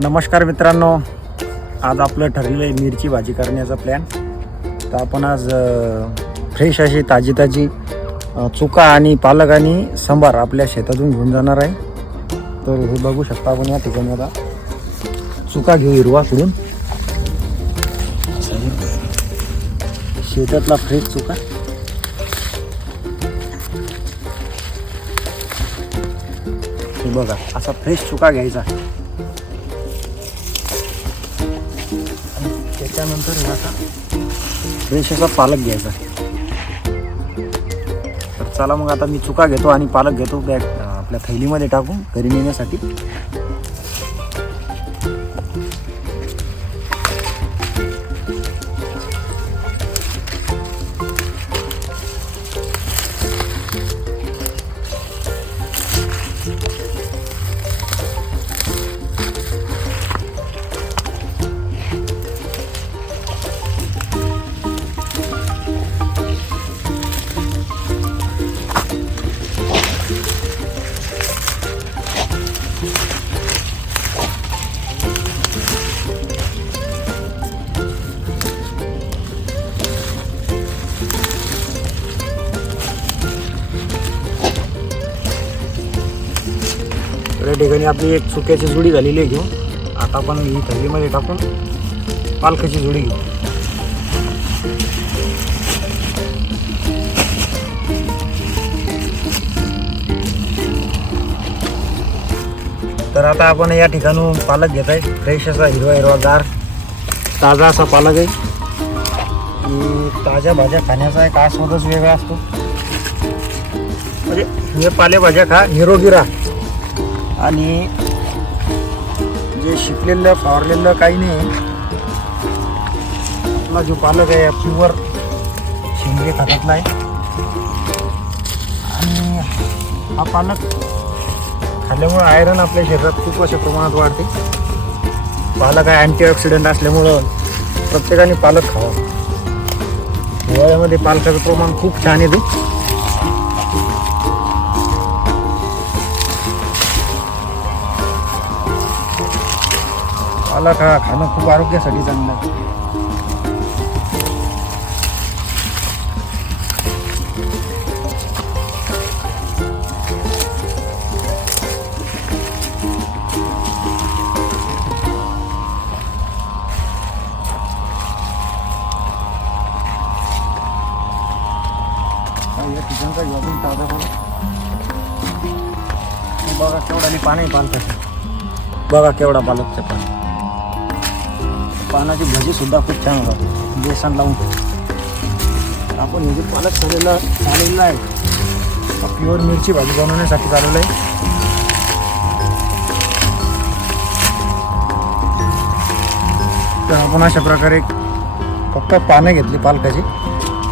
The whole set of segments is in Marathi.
नमस्कार मित्रांनो, आज आपलं ठरलेलं आहे मिरची भाजी करण्याचा प्लॅन. तर आपण आज फ्रेश अशी ताजी चुका आणि पालक आणि सांबार आपल्या शेतातून घेऊन जाणार आहे. तर हे बघू शकता आपण या ठिकाणी आता चुका घेऊ हिरवा सोडून, शेतातला फ्रेश चुका. हे बघा, असा फ्रेश चुका घ्यायचा. त्याच्यानंतर असा फ्रेश असा पालक घ्यायचा. तर चला मग आता मी चुका घेतो आणि पालक घेतो बॅग आपल्या थैलीमध्ये टाकून घरी नेण्यासाठी. या ठिकाणी आपली एक चुक्याची जुडी झालेली आहे. घेऊ आता आपण ही थैलीमध्ये टाकून पालकाची जुडी घेऊ. तर आता आपण या ठिकाणून पालक घेत आहे. फ्रेश असा हिरवागार ताजा असा पालक आहे. आणि ताज्या भाज्या खाण्याचा एक आस्वादच वेगळा असतो. म्हणजे हे पालेभाज्या खा, निरोगी राहा. आणि जे शिकलेलं फवारलेलं काही नाही, आपला जो पालक आहे प्युअर शेंगे खतातला आहे. आणि हा पालक खाल्ल्यामुळं आयरन आपल्या शरीरात खूप अशा प्रमाणात वाढते. पालक आहे अँटीऑक्सिडंट असल्यामुळं प्रत्येकाने पालक खावा. हिवाळ्यामध्ये पालकाचं प्रमाण खूप छान येते. पालक हा खाणं खूप आरोग्यासाठी चांगलं आहे. या ठिकाणचा घेऊ आपण ताजा पालक. बघा केवढा पाणी पालकाचं. बघा केवढा पालकचं पाणी. पानाची भजी सुद्धा खूप छान होतात बेसन लावून. आपण हे जे पालक चाललेला आहे प्युअर मिरची भाजी बनवण्यासाठी चालवलं आहे. तर आपण अशा प्रकारे फक्त पानं घेतली पालकाची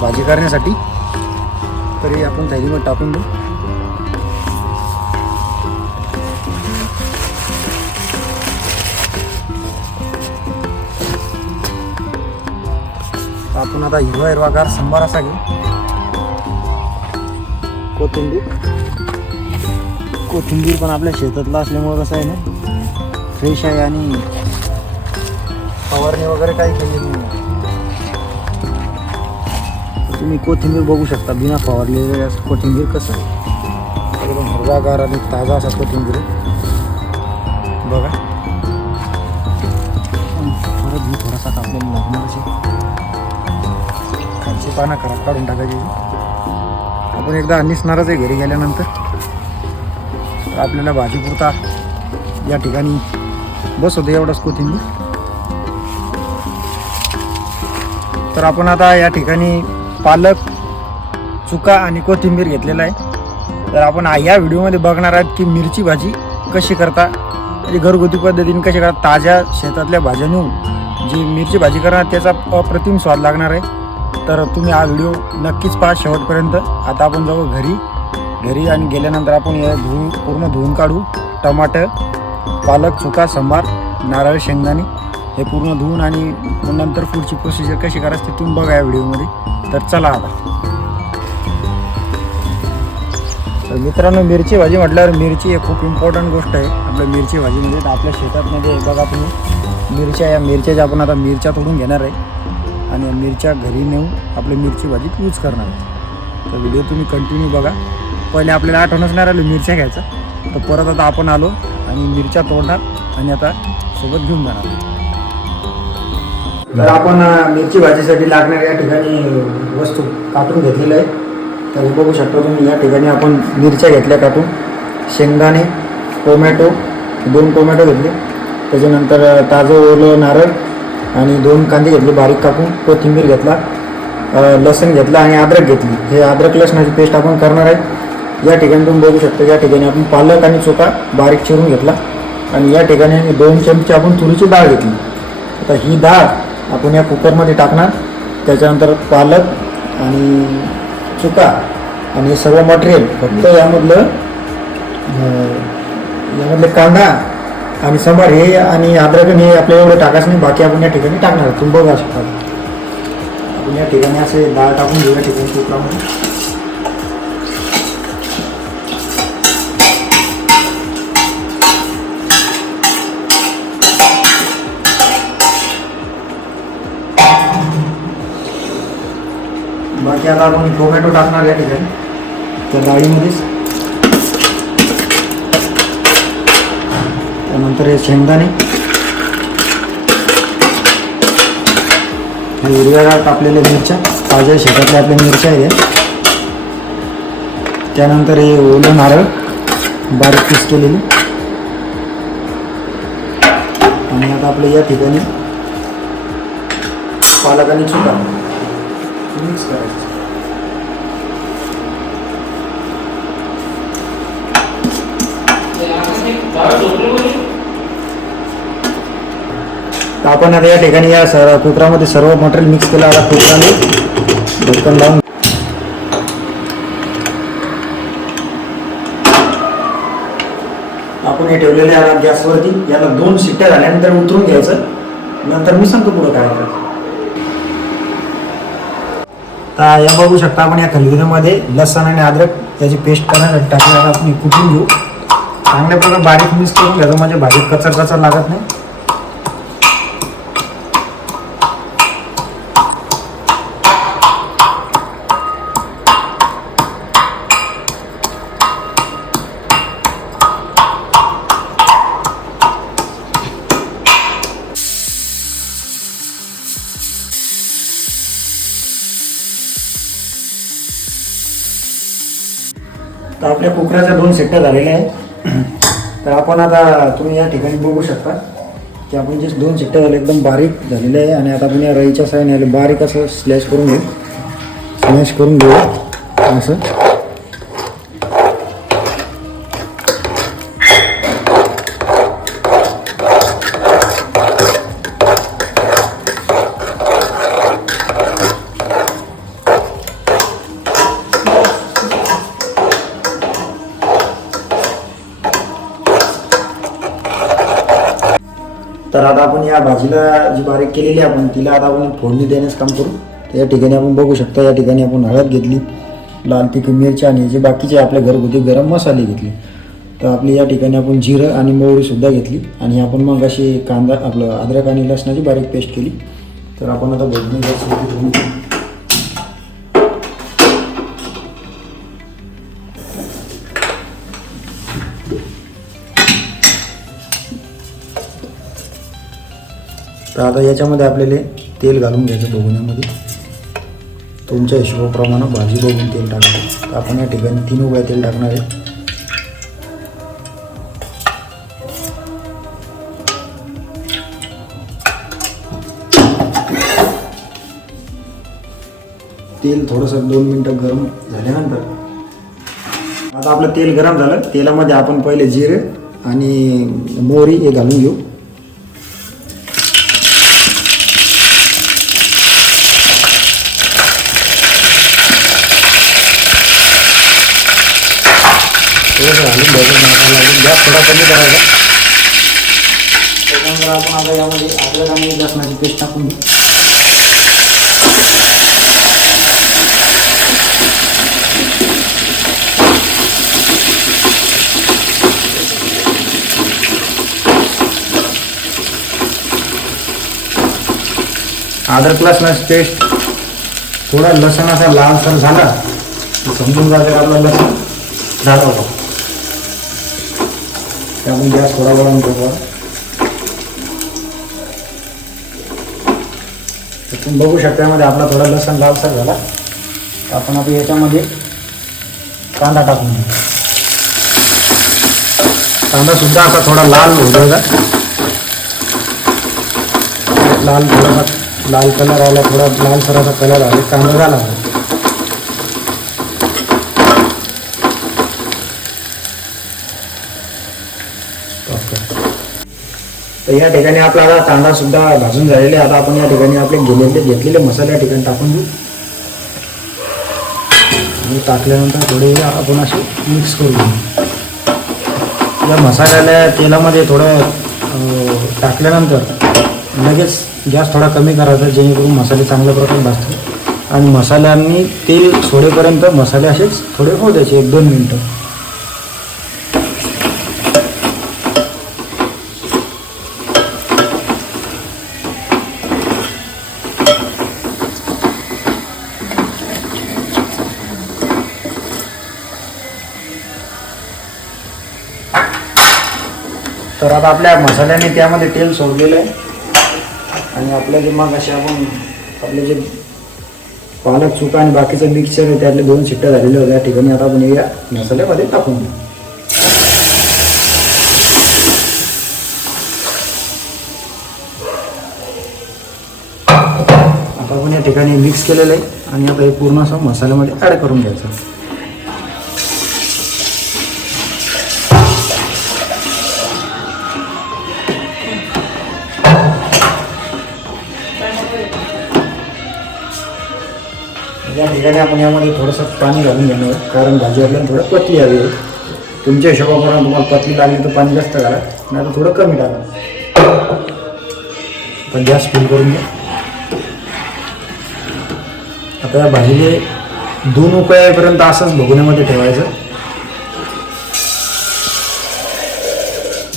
भाजी करण्यासाठी. तरी आपण थैलीमध्ये टाकून देऊ. आपण आता हिरवागार सांबार असा घेऊ. कोथिंबीर पण आपल्या शेतातला असल्यामुळे कसं आहे ना, फ्रेश आहे आणि फवारणी वगैरे काही केलेली नाही. तुम्ही कोथिंबीर बघू शकता, बिना फवारलेले कोथिंबीर कसं आहे, एकदम हिरवागार आणि ताजा असा कोथिंबीर बघा. थोडासा टाकलेला लागणार खालची पानं खराब काढून टाकायची. आपण एकदा निसणारच आहे घरी गेल्यानंतर. तर आपल्याला भाजीपुरता या ठिकाणी बस होते एवढंच कोथिंबीर. तर आपण आता या ठिकाणी पालक, चुका आणि कोथिंबीर घेतलेला आहे. तर आपण या व्हिडिओमध्ये बघणार आहात की मिरची भाजी कशी करता, म्हणजे घरगुती पद्धतीने कशी करता. ताज्या शेतातल्या भाज्या नेऊन जी मिरची भाजी करणार त्याचा अप्रतिम स्वाद लागणार आहे. तर तुम्ही हा व्हिडिओ नक्कीच पहा शेवटपर्यंत. आता आपण जाऊ घरी आणि गेल्यानंतर आपण हे पूर्ण धुवून काढू. टमाटर, पालक, चुका, सांबार, नारळ, शेंगदाणे हे पूर्ण धुवून आणि नंतर पुढची प्रोसिजर कशी करायची ते तुम्ही बघा या व्हिडिओमध्ये. तर चला आता तर मित्रांनो, मिरची भाजी म्हटल्यावर मिरची ही खूप इम्पॉर्टंट गोष्ट आहे आपल्या मिरची भाजीमध्ये. तर आपल्या शेतामध्ये बघा तुम्ही मिरच्या, या मिरच्याच्या आपण आता मिरच्या तोडून घेणार आहे आणि मिरच्या घरी नेऊन आपली मिरची भाजीत यूज करणार आहे. तर व्हिडिओ तुम्ही कंटिन्यू बघा. पहिले आपल्याला आठवणच नाही राहिलं मिरच्या घ्यायचं, तर परत आता आपण आलो आणि मिरच्या तोडणार आणि आता सोबत घेऊन जाणार. तर आपण मिरची भाजीसाठी लागणाऱ्या या ठिकाणी वस्तू काटून घेतलेल्या आहे. तर बघू शकता तुम्ही, या ठिकाणी आपण मिरच्या घेतल्या काटून, शेंगदाणे, टोमॅटो, 2 टोमॅटो घेतले, त्याच्यानंतर ताजं ओलं नारळ आणि 2 कांदे घेतले बारीक कापून, कोथिंबीर घेतला, लसूण घेतला आणि अद्रक घेतली. हे अद्रक लसणाची पेस्ट आपण करणार आहे. या ठिकाणी तुम्ही बघू शकता, या ठिकाणी आपण पालक आणि चोथा बारीक चिरून घेतला आणि या ठिकाणी 2 चमचे आपण तुरीची डाळ घेतली. आता ही डाळ आपण या कुकरमध्ये टाकणार. त्याच्यानंतर पालक आणि चुका आणि सगळं मटेरियल फक्त यामधले कांदा आणि सांबार हे आणि अद्रक हे आपल्याला एवढं टाकायचं नाही, बाकी आपण या ठिकाणी टाकणार. तुम्ही बघा शकता, आपण या ठिकाणी असे डाळ टाकून घेऊ या ठिकाणी कुकरामध्ये. बाकी आता आपण टोमॅटो टाकणार या ठिकाणी त्या डाळीमध्येच. त्यानंतर हे शेंगदाणे, हिरव्या कापलेल्या मिरच्या, ताज्या शेतातल्या आपल्या मिरच्या आहेत. त्यानंतर हे ओलं नारळ बारीक पीस केलेली. आणि आता आपल्या या ठिकाणी पालक आणि चुका मिक्स करायचं. आपण आता या ठिकाणी या कुकरामध्ये सर्व मटेरियल मिक्स केलं. आता कुकराने ढक्कन लावून आपण हे ठेवलेले आहे गॅसवरती. याला 2 शिट्ट्या झाल्यानंतर उतरून घ्यायचं. नंतर मी सांगतो पुढं काय करायचं. तर या बघू शकता, आपण या खलबत्त्यामध्ये लसूण आणि अद्रक याची पेस्ट करण्यासाठी टाकल्यावर आपण कुठून घेऊ. चांगल्या प्रकारे बारीक मिक्स करून घ्यायचं, म्हणजे भाजी कचर लागत नाही. तर आपल्या कुकराच्या 2 शिट्ट्या झालेल्या आहेत. तर आपण आता तुम्ही या ठिकाणी बघू शकता की आपण जे 2 शिट्ट्या झाल्या एकदम बारीक झालेल्या आहे. आणि आता आपण या रईच्या साह्याने बारीक असं स्मॅश करून घेऊ असं. तर आता आपण या भाजीला जी बारीक केलेली आहे आपण तिला आता आपण फोडणी देण्यास काम करू. तर या ठिकाणी आपण बघू शकता, या ठिकाणी आपण हळद घेतली, लाल तिखट, मिरची आणि जे बाकीचे आपल्या घरगुती गरम मसाले घेतले. तर आपली या ठिकाणी आपण जिरं आणि मोहरीसुद्धा घेतली आणि आपण मग अशी कांदा आपलं अद्रक आणि लसणाची बारीक पेस्ट केली. तर आपण आता फोडणी द्यायची. तर आता याच्यामध्ये आपल्याला तेल घालून घ्यायचं भगोन्यामध्ये. तुमच्या हिशोबाप्रमाणे भाजी बघून तेल टाकायचं. तर आपण या ठिकाणी 3 उकळ्या तेल टाकणार आहे. तेल थोडंसं 2 मिनटं गरम झाल्यानंतर आता आपलं तेल गरम झालं. तेलामध्ये आपण पहिले जिरे आणि मोहरी हे घालून घेऊ. घालून घ्यायचं, गॅस थोडा कमी करायचा. त्याच्यानंतर आपण आता यामध्ये अद्रक आणि लसणाची पेस्ट टाकून घेऊ. अद्रक लसणाची पेस्ट थोडा लसण असा लालसर झाला तर समजून जाते आपला लसण झाला होता. त्यामुळे गॅस थोडा गरम करू. तुम्ही बघू शकता यामध्ये आपला थोडा लसण लालसर झाला. आपण आता याच्यामध्ये कांदा टाकून देऊ. कांदा सुद्धा असा थोडा लाल होऊ द्यायचा. लाल थोडा लाल कलर आला, थोडा लाल सराचा कलर आला, कांदा झाला. तर या ठिकाणी आपला आता कांदा सुद्धा भाजून झालेले. आता आपण या ठिकाणी आपले घेतलेले मसाले या ठिकाणी टाकून देऊ. आणि टाकल्यानंतर थोडे आपण असे मिक्स करू देऊ. या मसाल्याला तेलामध्ये थोडं टाकल्यानंतर लगेच गॅस थोडा कमी करायचा, जेणेकरून मसाले चांगल्या प्रकारे भाजतात. आणि मसाल्यांनी तेल सोडेपर्यंत मसाले असेच थोडे होऊ द्यायचे 1-2 मिनटं. तर आता आपल्या मसाल्याने त्यामध्ये तेल सोडलेलं आहे. आणि आपलं जे मग असे आपण आपले जे पालक चुका आणि बाकीचं मिक्सचर आहे त्यातले 2 शिट्ट्या झालेले होत्या. या ठिकाणी आता आपण या मसाल्यामध्ये टाकून देऊ. आता आपण या ठिकाणी मिक्स केलेलं आहे आणि आता हे पूर्ण असं मसाल्यामध्ये ॲड करून घ्यायचं. या ठिकाणी आपण यामध्ये थोडंसं पाणी घालून घेणार, कारण भाजी आपल्याला थोडं पतली हवी आहे. तुमच्या हिशोबाप्रमाणे तुम्हाला पतली लागली तर पाणी जास्त घाला, नाही तर थोडं कमी टाका. पण गॅस फुल करून घ्या. आता या भाजीले 2 उकळ्यापर्यंत असंच भगोन्यामध्ये ठेवायचं.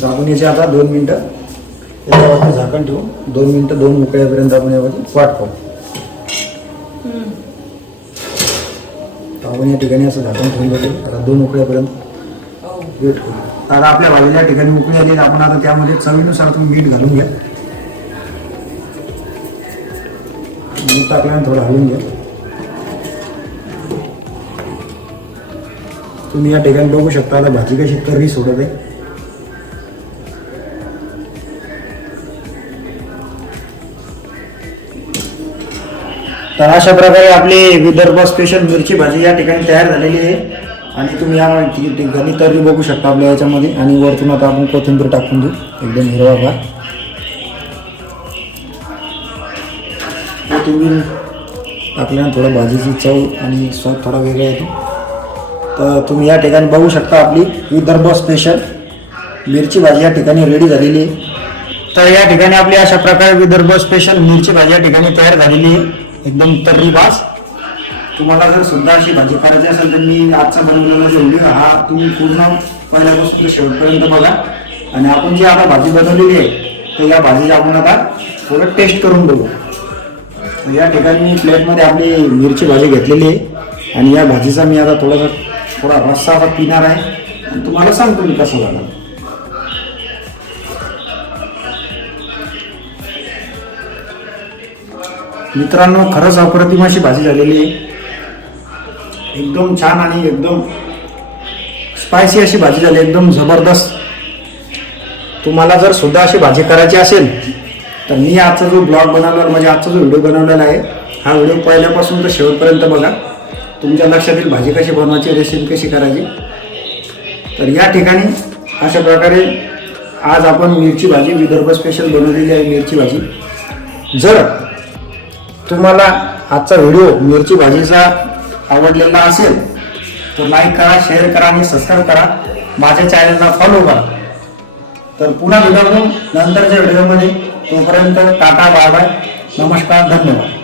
झाकून याचे आता 2 मिनटं याच्यावरती झाकण ठेवून 2 मिनटं 2 उकळ्यापर्यंत आपण यावरती वाट पाहू. आपण या ठिकाणी असं झाकण ठेवून भेटेल. आता 2 उकळ्यापर्यंत वेट करू. आता आपल्या भाजीच्या ठिकाणी उकळी आली. आपण आता त्यामध्ये चवीनुसार तुम्ही मीठ घालून घ्या. मीठ टाकल्यानं थोडं हलवून घ्या. तुम्ही या ठिकाणी बघू शकता आता भाजी कशी तर्री सोडत आहे. तर अशा प्रकारे आपली विदर्भ स्पेशल मिरची भाजी या ठिकाणी तयार झालेली आहे. आणि तुम्ही या ठिकाणी तर्री बघू शकता आपल्या याच्यामध्ये. आणि वरतून आता आपण कोथिंबीर टाकून देऊ एकदम हिरवागार. कोथिंबीर टाकल्यानं थोडं भाजीची चव आणि स्वाद थोडा वेगळा येतो. तर तुम्ही या ठिकाणी बघू शकता आपली विदर्भ स्पेशल मिरची भाजी या ठिकाणी रेडी झालेली आहे. तर या ठिकाणी आपली अशा प्रकारे विदर्भ स्पेशल मिरची भाजी या ठिकाणी तयार झालेली आहे, एकदम तर्री वास. तुम्हाला जर सुद्धा अशी भाजी करायची असेल तर मी आजचा बनवलेला जो व्हिडिओ हा तुम्ही पूर्ण पहिल्यापासून शेवटपर्यंत बघा. आणि आपण जी आता भाजी बनवलेली आहे तर या भाजीची आपण आता थोडं टेस्ट करून बघू. या ठिकाणी मी प्लेटमध्ये आपली मिरची भाजी घेतलेली आहे आणि या भाजीचा मी आता थोडा रस्सा असा पिणार आहे आणि तुम्हाला सांगतो मी कसं झालं. मित्रांनो, खरंच अप्रतिम अशी भाजी झालेली आहे, एकदम छान आणि एकदम स्पायसी अशी भाजी झाली, एकदम जबरदस्त. तुम्हाला जर सुद्धा अशी भाजी करायची असेल तर मी आजचा जो ब्लॉग बनवला म्हणजे आजचा जो व्हिडिओ बनवलेला आहे हा व्हिडिओ पहिल्यापासून तर शेवटपर्यंत बघा. तुमच्या लक्षात येईल भाजी कशी बनवायची, रेसिपी कशी करायची. तर या ठिकाणी अशा प्रकारे आज आपण मिरची भाजी विदर्भ स्पेशल बनवलेली आहे मिरची भाजी. जर तुम्हाला आजचा व्हिडिओ मिरची भाजीचा आवडलेला असेल तर लाईक करा, शेअर करा आणि सबस्क्राईब करा. माझ्या चॅनलला फॉलो करा. तर पुन्हा भेटू नंतरच्या व्हिडिओमध्ये. तोपर्यंत टाटा, बाय बाय, नमस्कार, धन्यवाद.